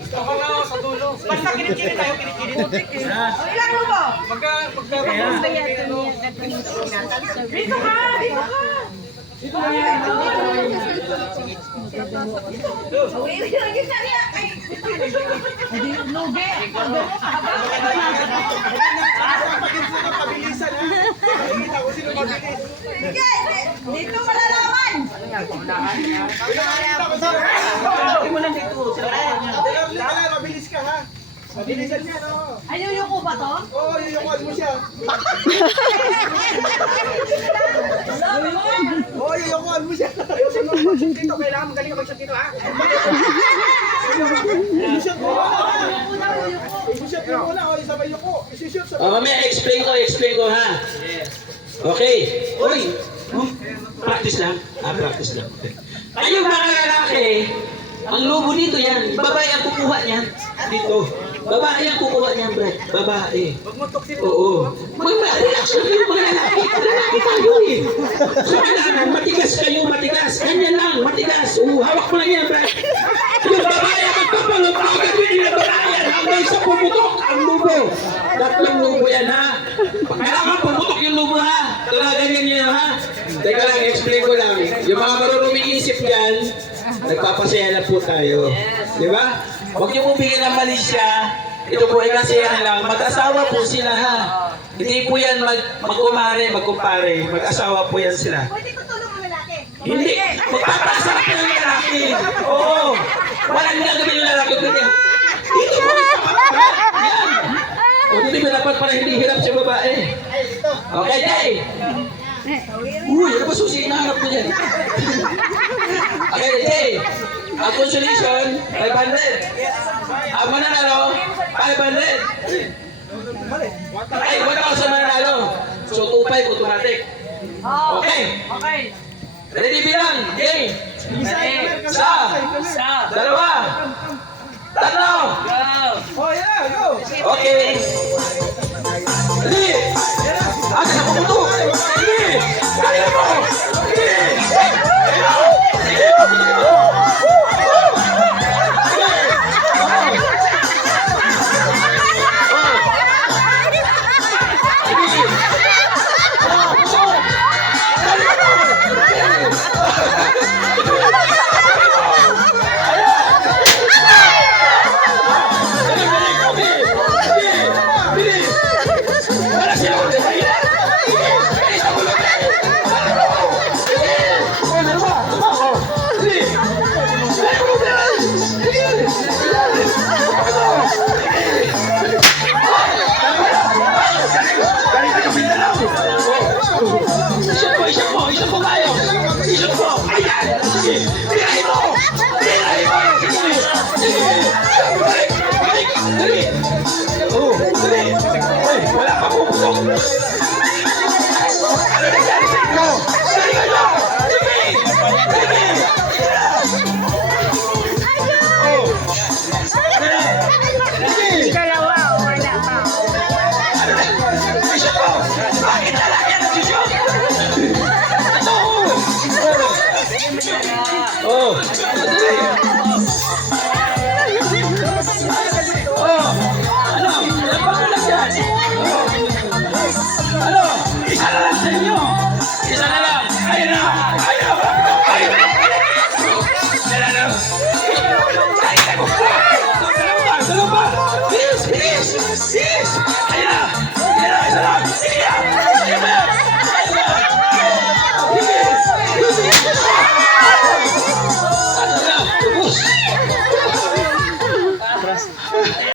Ako nga sa dulo. Basta kinikini tayo, kinikini. Ilang mo ba? Dito ka! Dito ka! Dito malalaman! Mabilis ka ha. Mabilisan niya, no? Ay, yuyuko ba to? Oo, yuyukuan mo siya. Oo, yuyukuan mo siya. Ayusin mo mag-shoot dito. Kailangan magaling ka mag-shoot dito, ha? I-shoot mo muna. I-shoot mo muna. O, isabay yuko. I-shoot sa... Mamaya explain ko ha. Okay. Uy. Practice lang. Practice lang. Kayong mga lalaki, ang lobo dito yan. Babae ang kukuha niyan. Dito. Babae ang kukuha niyan, Brett. Babae. Huwag mo tuksin. Oo. Relax lang kayo mga lalaki. Lalaki tayo eh. So kailangan, matigas kayo, matigas. Ganyan lang, matigas. Hawak mo lang yan, Brett. Yung babae ang magpapalong. Ang gagawin ng babae hanggang sa pumutok ang lubo. Tatlong lubo yan, ha? Kailangan pumutok yung lubo, ha? Ganyan nyo, ha? Teka lang, explain ko lang. Yung mga marunong isip yan, nagpapasaya na po tayo. Di ba? Huwag niyo po bigyan ng mali siya. Ito po ay kasiyahan lang. Mag-asawa po sila, ha? Hindi po yan magkumpare. Mag-asawa po yan sila. Pwede ko tulong ang lalaki. Hindi. Magpapasarap na yung lalaki. Oo. Walang gagawin yung lalaki. Dito po. Yan. O dito may dapat para hindi hirap si babae. Okay, Jay. Uy, ano ba susi? Inaharap mo yan. Okay, Jay. Ang consolation, 500. Ang mananalo, 500. Ay, 1,000 mananalo. So, 2,500 automatic. Okay. Okay. Ready bilang? Game. Isa. Dalawa. Tatlo. Oh, yeah, go. Okay. Ready. Asa na pumutok. Ready. Kaya mo. Isang po kayo. Isang po. Ayan. Sige. Tirahin mo. Tirahin mo. Sige. Sige. Balik. Balik. Dali. Oh, dali. Ay, wala pa puputok.